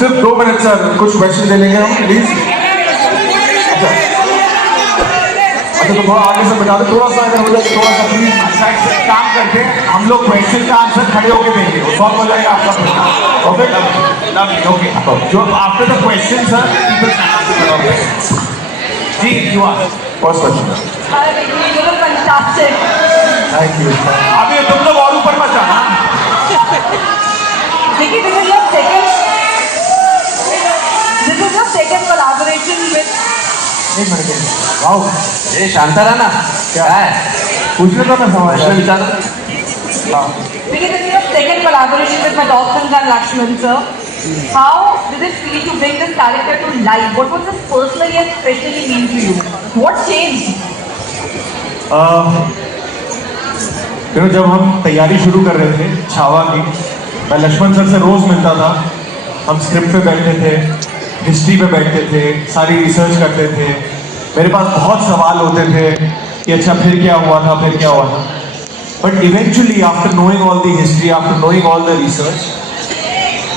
सिर्फ 2 minute sir, कुछ question ले लेंगे हम प्लीज। अच्छा तो थोड़ा आगे से बता दो, थोड़ा सा अगर हो जाए थोड़ा सा प्लीज साइड से काम करके हम लोग क्वेश्चन का आंसर खड़े होके देंगे, सॉल्व हो जाएगा आपका प्रश्न। ओके ओके, जो after the question sir ji you are first question. Thank you. अभी तुम लोग और ऊपर मत जाना। देखिए this is your second collaboration with एक मिनट वाओ, ये शांता रहा ना क्या है पूछने तो ना सवाल विचार। Because this is your second collaboration with my Dolphins and Lakshman sir. How did it feel to bring this character to life? What was this personally and specially mean to you? What changed? जब हम तैयारी शुरू कर रहे थे छावा की, मैं Lakshman sir से रोज मिलता था, हम स्क्रिप्ट पे बैठते थे, हिस्ट्री पे बैठते थे, सारी रिसर्च करते थे। मेरे पास बहुत सवाल होते थे कि अच्छा फिर क्या हुआ था, फिर क्या हुआ था। But eventually after knowing all the history, after knowing all the research,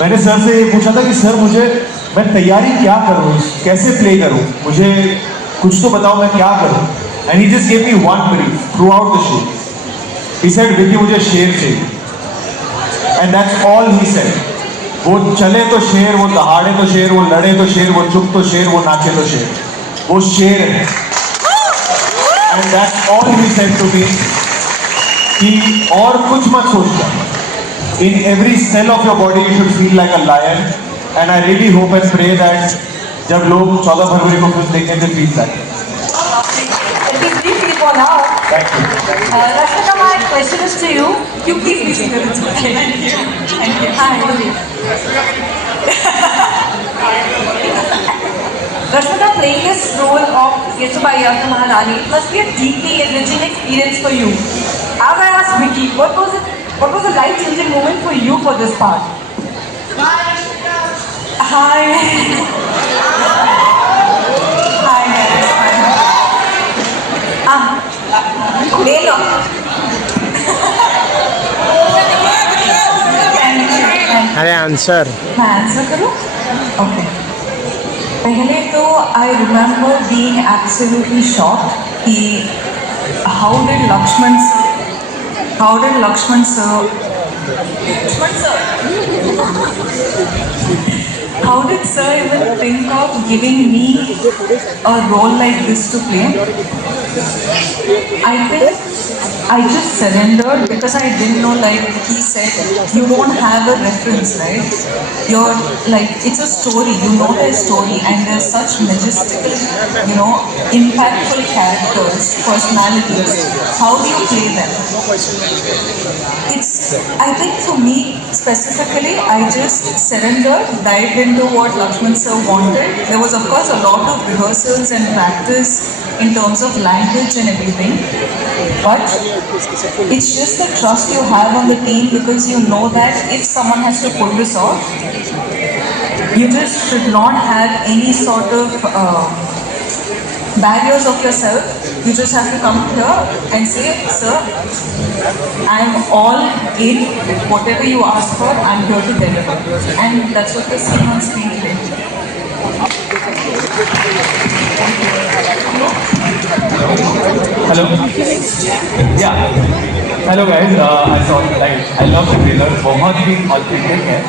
मैंने सर से ये पूछा था कि सर मैं तैयारी क्या करूँ, कैसे प्ले करूँ, मुझे कुछ तो बताओ मैं क्या करूँ। And he just gave me one brief through out the show. He said Vicky मुझे शेर चाहिए, and that's all he said. वो चले तो शेर, वो दहाड़े तो शेर, वो लड़े तो शेर, वो चुप तो शेर, वो नाचे तो शेर, वो शेर है। And that's all he said to me कि और कुछ मत सोचना। In every cell of your body you should feel like a lion, and I really hope and pray that जब लोग 14 फरवरी को फिल्म देखें तो feel that. Let me brief you for now. Thank you. Rashmika, my question is to you. You please be seated. It's okay. Thank you. Thank you. Hi. Rashmika, playing this role of Kesubai Yasna Maharani must be a deeply enriching experience for you. As I asked Vicky, what was a life-changing moment for you for this part? Hi. Hi, guys. ले लो। अरे answer मैं answer करूँ? Okay. पहले तो I remember being absolutely shocked कि how did Lakshman sir how did sir even think of giving me a role like this to play? I think I just surrendered because I didn't know, like he said, you don't have a reference, right? You're like, it's a story, you know their story, and there's such majestical, impactful characters, personalities. How do you play them? I think for me specifically, I just surrendered, dived into what Lakshman sir wanted. There was of course a lot of rehearsals and practice in terms of language and everything, but it's just the trust you have on the team, because you know that if someone has to pull this off, you just should not have any sort of barriers of yourself. You just have to come here and say, sir, I'm all in. Whatever you ask for, I'm here to deliver. And that's what we're seeing on screen today. Hello. Yeah. Hello guys. I love the trailer. बहुत ही authentic है.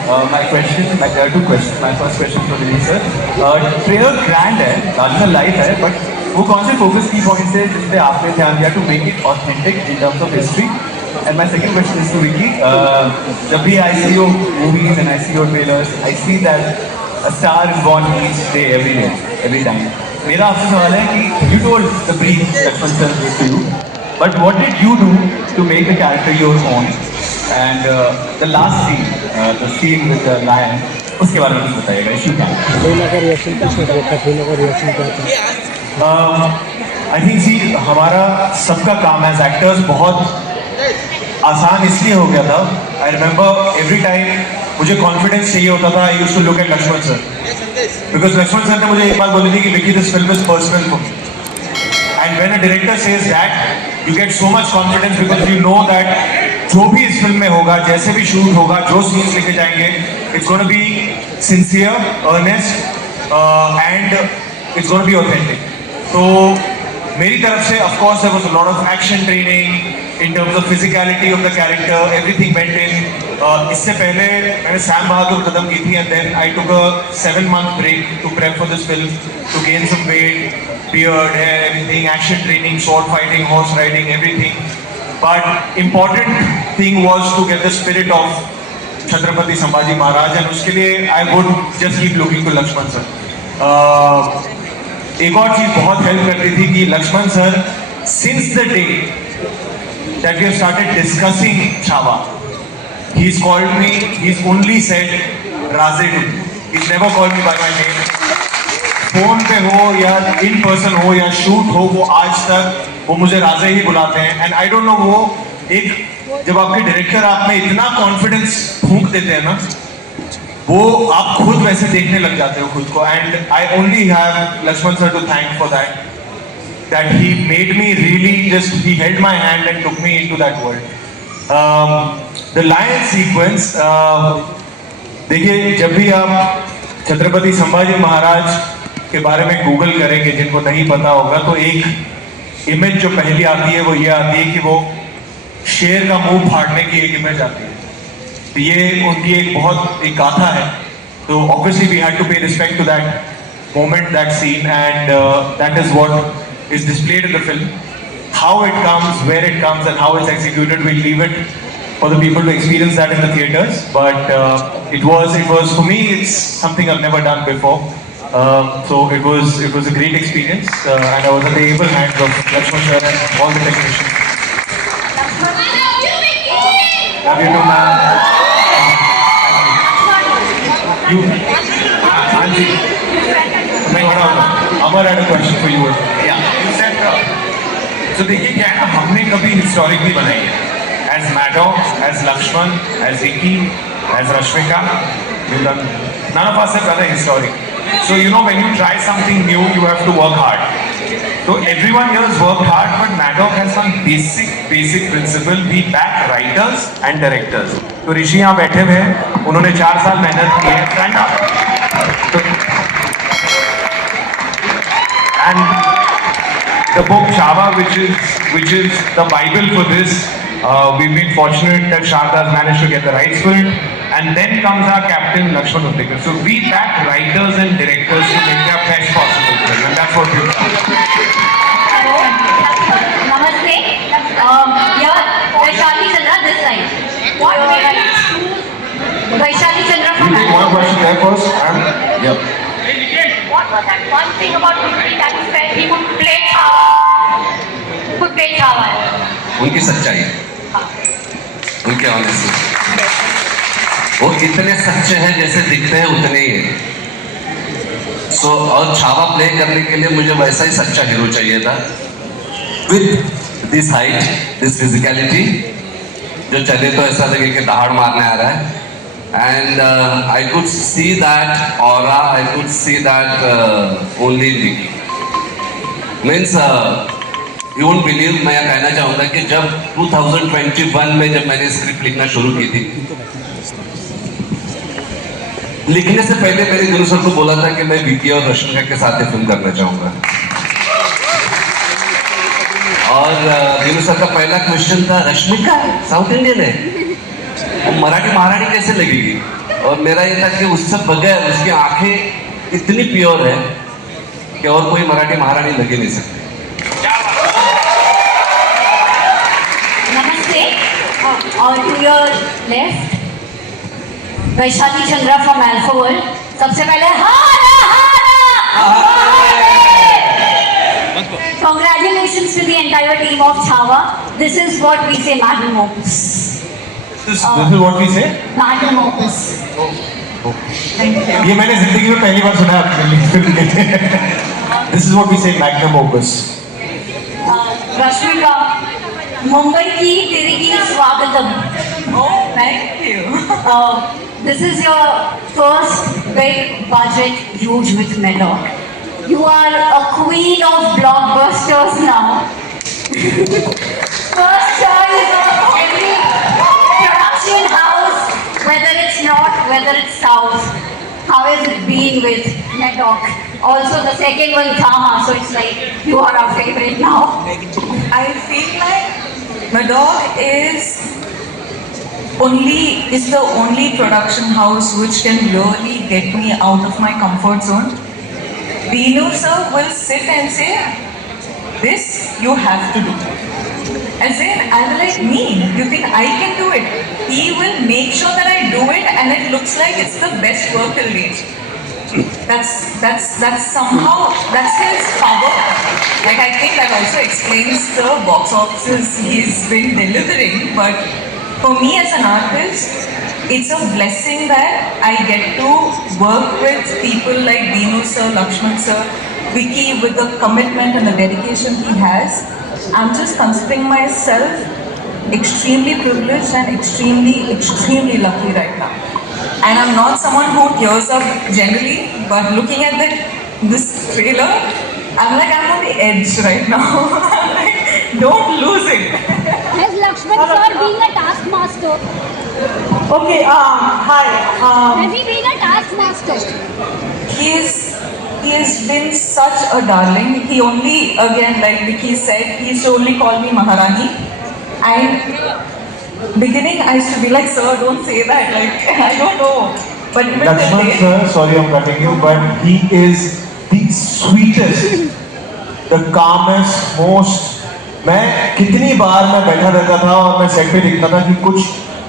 There are 2 questions. My first question for Dilip sir. Trailer grand है, larger life है, but वो कौन से focus key points है जिस पे आपने ध्यान दिया to make it authentic in terms of history? And my second question is to Vicky. जब भी I see your movies and I see your trailers, I see that a star is born each day, every time. मेरा आपसे सवाल है कि you told the brief Lakshman sir gave to you, but what did you do to make the character your own? And the last scene, the scene with the lion, उसके बारे में कुछ बताइएगा, if you can. I think see, हमारा सबका काम as actors बहुत आसान इसलिए हो गया था. I remember every time मुझे कॉन्फिडेंस चाहिए होता था, I used to look at Laxman sir, because Laxman sir ने मुझे एक बात बोली थी कि Vicky, this film is personal for me. And when a director says that, you get so much confidence because you know that जो भी इस फिल्म में होगा, जैसे भी शूट होगा, जो सीन्स लेके जाएंगे, it's going to be sincere, earnest, and it's going to be authentic. तो मेरी तरफ से of course there was a lot of action training in terms of physicality of the character, everything went in. इससे पहले मैंने Sam बहादुर खत्म की थी and then I took a 7-month break to prep for this film, to gain some weight, beard, hair, everything, action training, sword fighting, horse riding, everything. But important thing was to get the spirit of Chhatrapati Sambhaji Maharaj, and उसके लिए I would just keep looking to Lakshman sir. एक और चीज बहुत help करती थी कि Laxman sir, since the day that we have started discussing Chhawa, he's called me, he's only said Raze to me. He's never called me by my name. Phone पे हो या इन पर्सन हो या शूट हो, वो आज तक वो मुझे राजे ही बुलाते हैं. एंड आई डोंट नो, वो एक जब आपके डायरेक्टर आप में इतना कॉन्फिडेंस फूंक देते हैं ना, वो आप खुद वैसे देखने लग जाते हो खुद को. And I only have Laxman sir to thank for that, that he made me really just, he held my hand and took me into that world. The lion sequence, देखिए जब भी आप छत्रपति संभाजी महाराज के बारे में गूगल करेंगे, जिनको नहीं पता होगा, तो एक इमेज जो पहली आती है वो ये आती है कि वो शेर का मुंह फाड़ने की एक इमेज आती है. तो ये उनकी एक बहुत एक गाथा है. तो obviously we had to pay respect to that moment, that scene, and that is what is displayed in the film. How it comes, where it comes, and how it's executed, we'll leave it for the people to experience that in the theaters. But it was for me, it's something I've never done before. So it was a great experience, and I was at the able hands of Lakshman sir and all the technicians. Love you too, ma'am. You, Anji, Amar had a question for you. तो देखिए क्या है ना, हमने कभी historic नहीं बनाई है. As Maddog, as Lakshman, as Iki, as Rashmika, none of us have done a historic. So you know, when you try something new, you have to work hard. So everyone here has worked hard, but Maddock has one basic principle: we back writers and directors. तो ऋषि यहाँ बैठे हुए हैं, उन्होंने 4 साल मेहनत की है. Stand up. And the book Chhawa, which is the Bible for this, we've been fortunate that Sharda has managed to get the rights for it, and then comes our captain Lakshman Uttekar. So we back writers and directors to make their best possible film, and that's what we've done. Namaste. Vaishali Chandra this side. What Vaishali Chandra You from take one question there first, and yep. What was that one thing about Vijay that you felt he could play Chhawa? Could play Chhawa? उनकी सच्चाई, उनके honesty. वो इतने सच्चे हैं, जैसे दिखते हैं उतने ही है. सो और छावा प्ले करने के लिए मुझे वैसा ही सच्चा हीरो चाहिए था, with this height, this physicality, जो चले तो ऐसा लगे कि दहाड़ मारने आ रहा है. And I could see that aura, I could see that only in Vicky. Means you won't believe, मैं कहना चाहूँगा कि जब 2021 में जब मैंने स्क्रिप्ट लिखना शुरू की थी, लिखने से पहले मैंने दिनू सर को बोला था कि मैं विकी और रश्मिका के साथ ही फिल्म करना चाहूँगा. और दिनू सर का पहला क्वेश्चन था, रश्मिका साउथ इंडियन है, मराठी महारानी कैसे लगेगी? और मेरा ये था कि उससे बगैर, उसकी आंखें इतनी प्योर है कि और कोई मराठी महारानी लगे नहीं सकती. Namaste. और to your left, Vaishali Chandra from Alpha World. सबसे पहले Congratulations to the entire team of Chhawa. This is what we say magnum opus. This is what we say. Magnum opus. Thank you. ये मैंने जिंदगी में पहली बार सुना है. This is what we say, magnum opus. Rashmika, Mumbai की तिरिगी स्वागतम. Oh, thank you. This is your first big budget huge with Maddock. You are a queen of blockbusters now. First choice of every production house, whether it's north, whether it's south. How has it been with Maddock? Also, the second one, Tama. So it's like you are our favorite now. I feel like Madog is the only production house which can really get me out of my comfort zone. Vinu sir will sit and say, this you have to do. As in, I'm like, me, you think I can do it? He will make sure that I do it and it looks like it's the best work till date. That's somehow, that's his power. Like, I think that also explains the box offices he's been delivering, but for me as an artist, it's a blessing that I get to work with people like Vinu sir, Lakshman sir, Vicky, with the commitment and the dedication he has. I'm just considering myself extremely privileged and extremely lucky right now. And I'm not someone who tears up generally, but looking at this trailer, I'm like, I'm on the edge right now. I'm like, don't lose it. Has Lakshman sir been a taskmaster? Okay, hi. Has he been a taskmaster? He has been such a darling. He only, again, like Vicky said, he used to only call me Maharani. And beginning, I used to be like, sir, don't say that. Like, I don't know. But even Lakshman today, sir, sorry I'm cutting you, but he is the sweetest, the calmest, most. मैं कितनी बार मैं बैठा रहता था और मैं set पे देखता था कि कुछ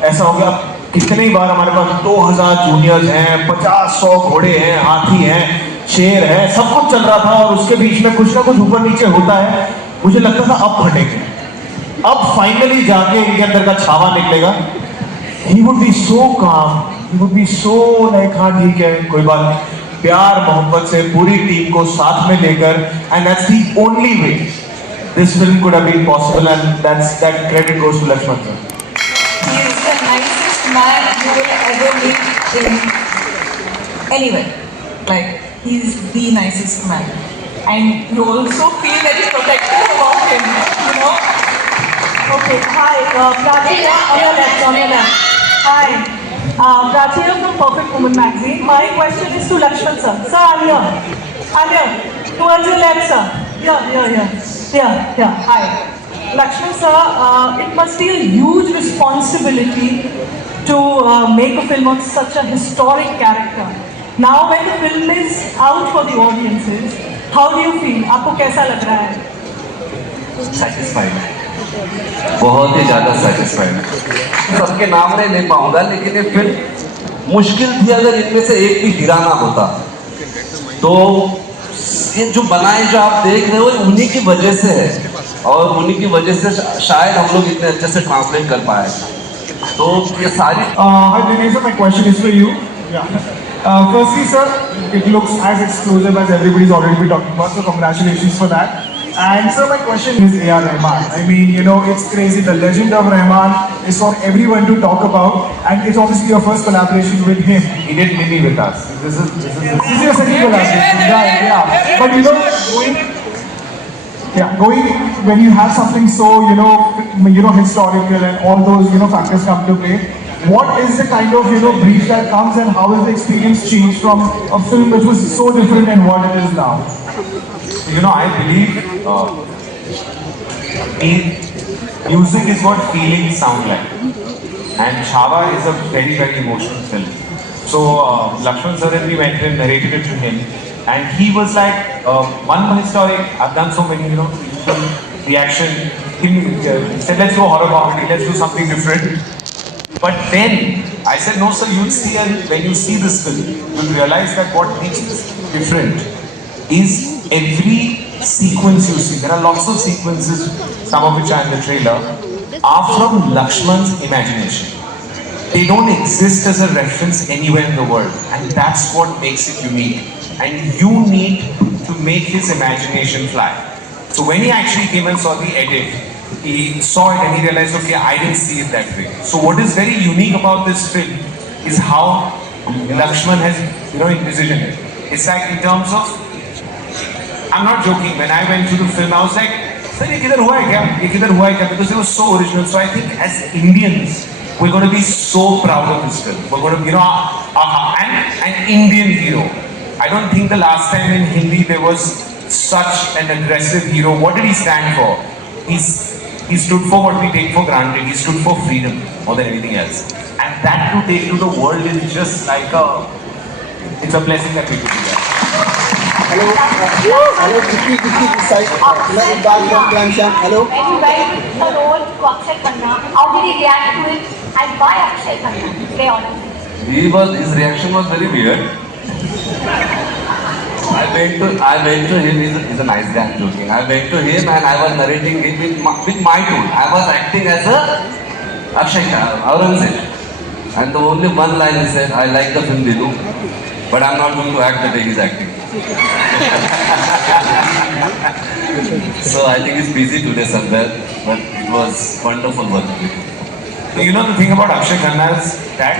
ऐसा हो गया. कितनी बार हमारे पास 2000 जूनियर्स हैं, 50-100 घोड़े हैं, हाथी हैं, शेर है, सब कुछ चल रहा था और उसके बीच में कुछ ना कुछ ऊपर नीचे होता है. मुझे लगता था अब फटेंगे, अब फाइनली जाके इनके अंदर का छावा निकलेगा. He would be so calm, he would be so like हाँ ठीक है कोई बात नहीं, प्यार मोहब्बत से पूरी टीम को साथ में लेकर, and that's the only way this film could have been possible, and that credit goes to Lakshman sir. he is the nicest man you will ever meet in anywhere. Like, he's the nicest man. And you also feel very protective about him, you know? Okay, hi. Prachina, on your left. Hi. Prachina from Perfect Woman magazine. My question is to Lakshman sir. Sir, I'm here. Towards your left, sir. Yeah. Hi. Lakshman sir, it must be a huge responsibility to make a film on such a historic character. Now when the film is out for the audiences, how do you feel? आपको कैसा लग रहा है? Satisfied, बहुत ही ज़्यादा satisfied. सबके नाम नहीं ले पाऊंगा, लेकिन ये फिल्म मुश्किल थी अगर इनमें से एक भी हीरा ना होता. तो ये जो बनाए जो आप देख रहे हो उन्हीं की वजह से है, और उन्हीं की वजह से शायद हम लोग इतने अच्छे से ट्रांसलेट कर पाए. तो ये सारी Hi Dinesh, my question is for you. Firstly, sir, it looks as exclusive as everybody's already been talking about, so congratulations for that. And sir, my question is A.R. Rahman. I mean, you know, it's crazy. The legend of Rahman is for everyone to talk about, and it's obviously your first collaboration with him. He did Mimi with us. This is This is your second collaboration, right? Yeah. But you know, going when you have something so historical and all those factors come to play. What is the kind of brief that comes, and how is the experience changed from a film which was so different and what it is now? I believe music is what feelings sound like, and Chhava is a very, very emotional film. So Lakshman sir and we went and narrated it to him, and he was like, one historic, I've done so many, reaction. He said, let's go horror comedy, let's do something different. But then I said, no sir, you'll see, and when you see this film, you'll realize that what makes this different is every sequence you see. There are lots of sequences, some of which are in the trailer, are from Lakshman's imagination. They don't exist as a reference anywhere in the world, and that's what makes it unique. And you need to make his imagination fly. So when he actually came and saw the edit, he saw it and he realized, okay, I didn't see it that way. So what is very unique about this film is how Lakshman has, envisioned it. It's like in terms of, I'm not joking, when I went to the film, I was like, sir ये किधर हुआ है क्या, ये किधर हुआ है क्या, because it was so original. So I think as Indians we're going to be so proud of this film. We're going to, you know, an Indian hero. I don't think the last time in Hindi there was such an aggressive hero. What did he stand for? He stood for what we take for granted. He stood for freedom more than anything else. And that to take to the world is just like it's a blessing that we could do that. Hello hello Vicky this side मैं Iqbal from क्राइमशाम. Hello When you went the role to Akshay Khanna, how did he react to it and why Akshay Khanna? Play on it. His reaction was very weird. I went to him. He's a nice guy. I'm joking. I went to him and I was narrating it with my tone. I was acting as a Akshay Aurangzeb. And the only one line he said, "I like the film Dilu, but I'm not going to act the way he's acting." So I think he's busy today somewhere, but it was wonderful working with him. You know the thing about Akshay Khanna is that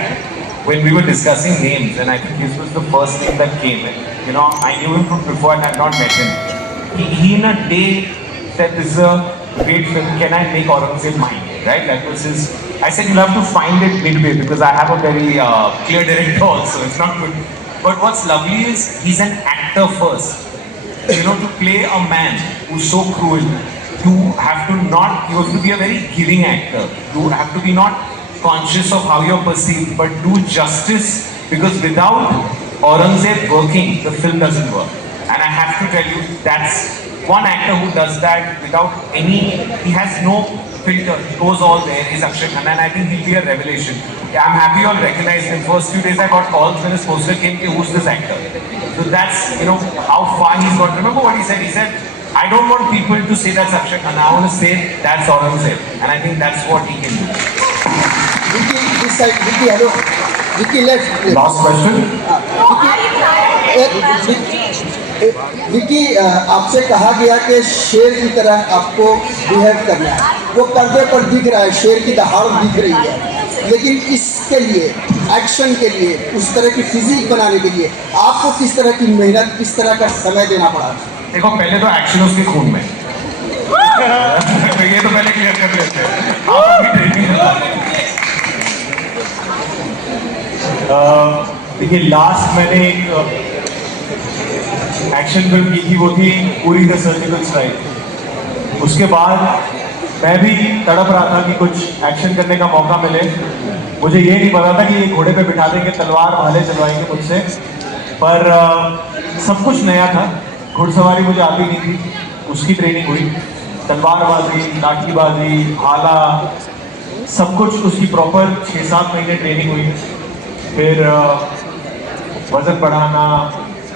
when we were discussing names, and I think this was the first name that came in. You know, I knew him from before and I had not met him. He in a day said, "This is a great film. Can I make Aurangzeb mine?" Right? That was his. I said, "You'll have to find it midway because I have a very clear director also. It's not good." But what's lovely is he's an actor first. You know, to play a man who's so cruel, you have to be a very giving actor. You have to be not conscious of how you're perceived, but do justice, because without Aurangzeb working, the film doesn't work. And I have to tell you, that's one actor who does that without he has no filter, he goes all there, is Akshay Khanna, and I think he'll be a revelation. Yeah, I'm happy you all recognized him. First few days I got calls when his poster came, who's this actor? So that's, you know, how far he's got. Remember what he said? He said, "I don't want people to say that's Akshay Khanna, I want to say that's Aurangzeb." And I think that's what he can do. Vicky this side. Vicky hello. Vicky left. Last question. Vicky आपसे कहा गया कि शेर की तरह आपको behave करना है. वो पर्दे पर दिख रहा है, शेर की दहाड़ दिख रही है, लेकिन इसके लिए एक्शन के लिए उस तरह की फिजिक बनाने के लिए आपको किस तरह की मेहनत, किस तरह का समय देना पड़ा? देखो पहले तो एक्शन उसके खून में. ये तो पहले क्लियर कर लेते हैं. आप अभी ट्रेनिंग देखिए लास्ट मैंने एक एक्शन फिल्म की थी, वो थी पूरी द सर्जिकल स्ट्राइक. उसके बाद मैं भी तड़प रहा था कि कुछ एक्शन करने का मौका मिले. मुझे ये नहीं पता था कि ये घोड़े पे बिठा देंगे, तलवार भाले चलवाएंगे मुझसे, पर सब कुछ नया था. घुड़सवारी मुझे आती नहीं थी, उसकी ट्रेनिंग हुई. तलवारबाजी, लाठीबाजी, भाला, सब कुछ उसकी प्रॉपर 6-7 महीने ट्रेनिंग हुई. फिर वजन बढ़ाना,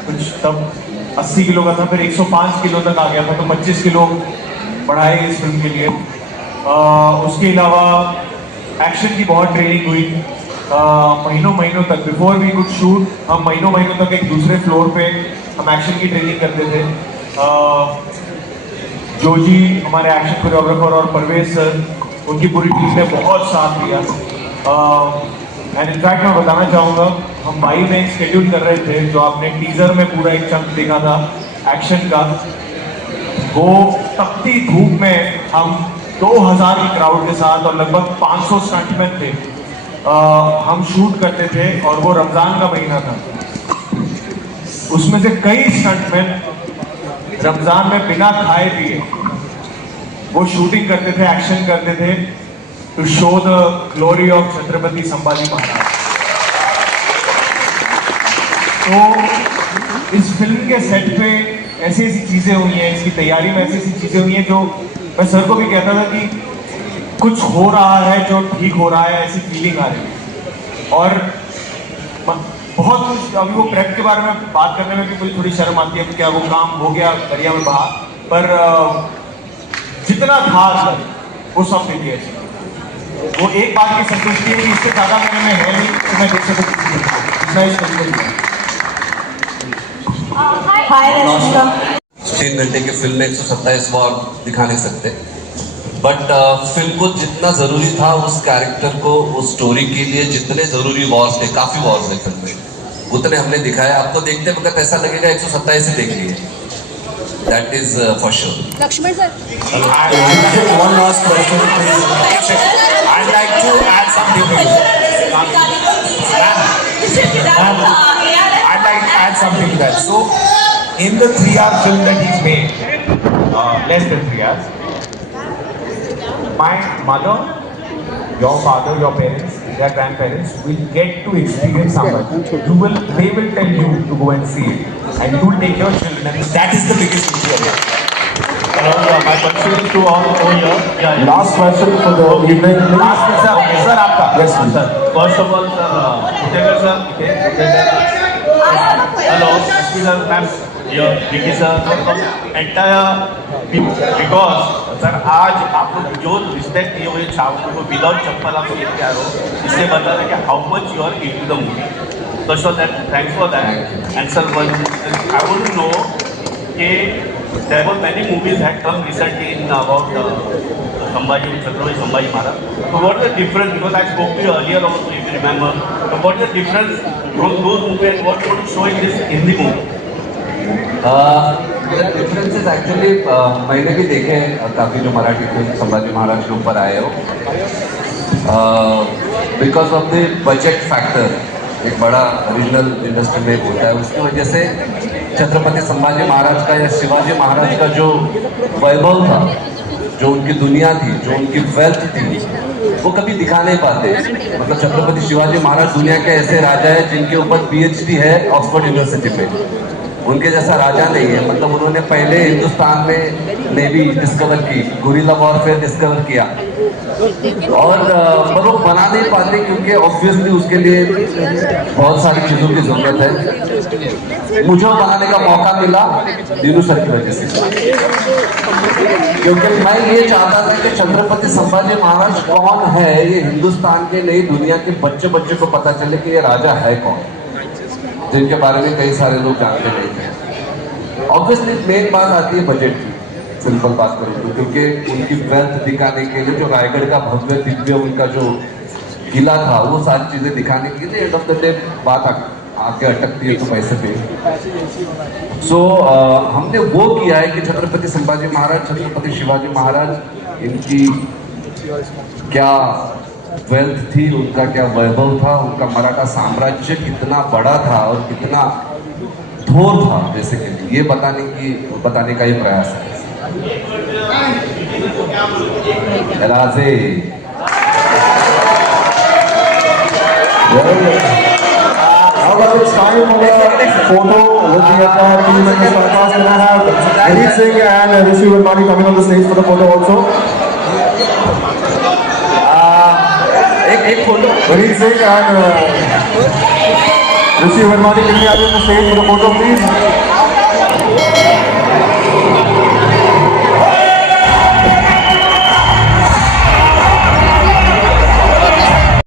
कुछ तब 80 किलो का था, फिर 105 किलो तक आ गया था, तो 25 किलो बढ़ाए इस फिल्म के लिए. उसके अलावा एक्शन की बहुत ट्रेनिंग हुई. महीनों तक बिफोर वी कुड शूट हम महीनों तक एक दूसरे फ्लोर पे हम एक्शन की ट्रेनिंग करते थे. जोजी हमारे एक्शन कोरियोग्राफर और परवेज सर, उनकी पूरी टीम ने बहुत साथ दिया. एंड इनफैक्ट मैं बताना चाहूँगा, हम 22 में एक शेड्यूल कर रहे थे, जो आपने टीजर में पूरा एक चंक देखा था एक्शन का. वो तपती धूप में हम 2000 की क्राउड के साथ और लगभग 500 स्टंटमैन थे, हम शूट करते थे. और वो रमजान का महीना था, उसमें से कई स्टंटमैन रमजान में बिना खाए पिए वो शूटिंग करते थे, एक्शन करते थे, to show the glory of Chhatrapati Sambhaji Maharaj. तो इस फिल्म के सेट पे ऐसी चीजें हुई हैं, इसकी तैयारी में ऐसी चीजें हुई हैं जो मैं सर को भी कहता था कि कुछ हो रहा है जो ठीक हो रहा है, ऐसी फीलिंग आ रही है. और बहुत कुछ अभी वो प्रेप के बारे में बात करने में भी मुझे थोड़ी शर्म आती है, क्या वो काम हो गया दरिया में बहा, पर जितना था सर वो सब देखिए. वो एक बात की संतुष्टि है कि इससे ज्यादा मेरे में है नहीं, तो मैं देख सकता हूँ. 3 घंटे की फिल्म में 127 वॉर दिखा नहीं सकते, बट फिल्म को जितना जरूरी था उस कैरेक्टर को, उस स्टोरी के लिए जितने जरूरी वॉर्स थे, काफी वॉर्स थे फिल्म में, उतने हमने दिखाए. आपको देखते वक्त ऐसा लगेगा 127 ही देख लिए, That is for sure. Lakshman sir. One last question, please. I'd like to add something. I'd like to add something to that. So, in the 3-hour film that he's made, less than 3 hours, my mother, your father, your parents, their grandparents will get to experience something. They will tell you to go and see it, and you will take your children, and that is the biggest issue of it. My question is to all over here. Last question for the evening. Last question, sir, आपका. Yes, please. Sir, first of all, sir, Utegar sir, hello, Ashmi sir, ma'am, here, Vicky sir, entire people, because sir, आज आप लोग जो respect दिए हुए छावों को without चप्पल आप लोग लेके आ रहे हो, इससे बता रहे कि how much you are into the movie. First of that, thanks for that. And sir, one, I want to know कि there were many movies had come recently in about Sambhaji, Chhatrapati Sambhaji Maharaj. So what is the difference? Because I spoke to you earlier also, if you remember. So what is the difference from those movies and what you want to show in this Hindi movie? Differences actually मैंने भी देखे काफ़ी जो Marathi film Sambhaji Maharaj के ऊपर आए हो. Because of the budget factor, एक बड़ा रीजनल इंडस्ट्री में होता है, उसकी वजह से छत्रपति संभाजी महाराज का या शिवाजी महाराज का जो वैभव था, जो उनकी दुनिया थी, जो उनकी वेल्थ थी, वो कभी दिखा नहीं पाते. मतलब छत्रपति शिवाजी महाराज दुनिया के ऐसे राजा है जिनके ऊपर PhD है ऑक्सफोर्ड यूनिवर्सिटी में. उनके जैसा राजा नहीं है. मतलब उन्होंने पहले हिंदुस्तान में नेवी डिस्कवर की, गुरिल्ला वॉरफेयर डिस्कवर किया, और पर वो बना नहीं पाते क्योंकि ऑब्वियसली उसके लिए बहुत सारी चीज़ों की ज़रूरत है. मुझे बनाने का मौका मिला दीनू सर की वजह से, क्योंकि मैं ये चाहता था कि छत्रपति संभाजी महाराज कौन है, ये हिंदुस्तान के नहीं दुनिया के बच्चे को पता चले कि ये राजा है कौन, जिनके बारे में कई सारे लोग जानते नहीं थे. ऑब्वियसली मेन बात आती है बजट की. सिंपल बात करूँ तो, क्योंकि उनकी वेल्थ दिखाने के लिए जो रायगढ़ का भव्य दिव्य उनका जो किला था, वो सारी चीज़ें दिखाने के लिए एंड ऑफ द डे बात आके अटकती है तो पैसे पे. सो हमने वो किया है कि छत्रपति संभाजी महाराज, छत्रपति शिवाजी महाराज, इनकी क्या वेल्थ थी, उनका क्या वैभव था, उनका मराठा साम्राज्य कितना बड़ा था और कितना थोर था बेसिकली, ये बताने का ही प्रयास है. राजे Now that it's time for the photo with the entire team and the star cast, and I have Vineet Singh and Rishi Vermani coming on the stage for the photo also. एक photo Vineet Singh and Rishi Vermani, can you have on the stage for the photo, please?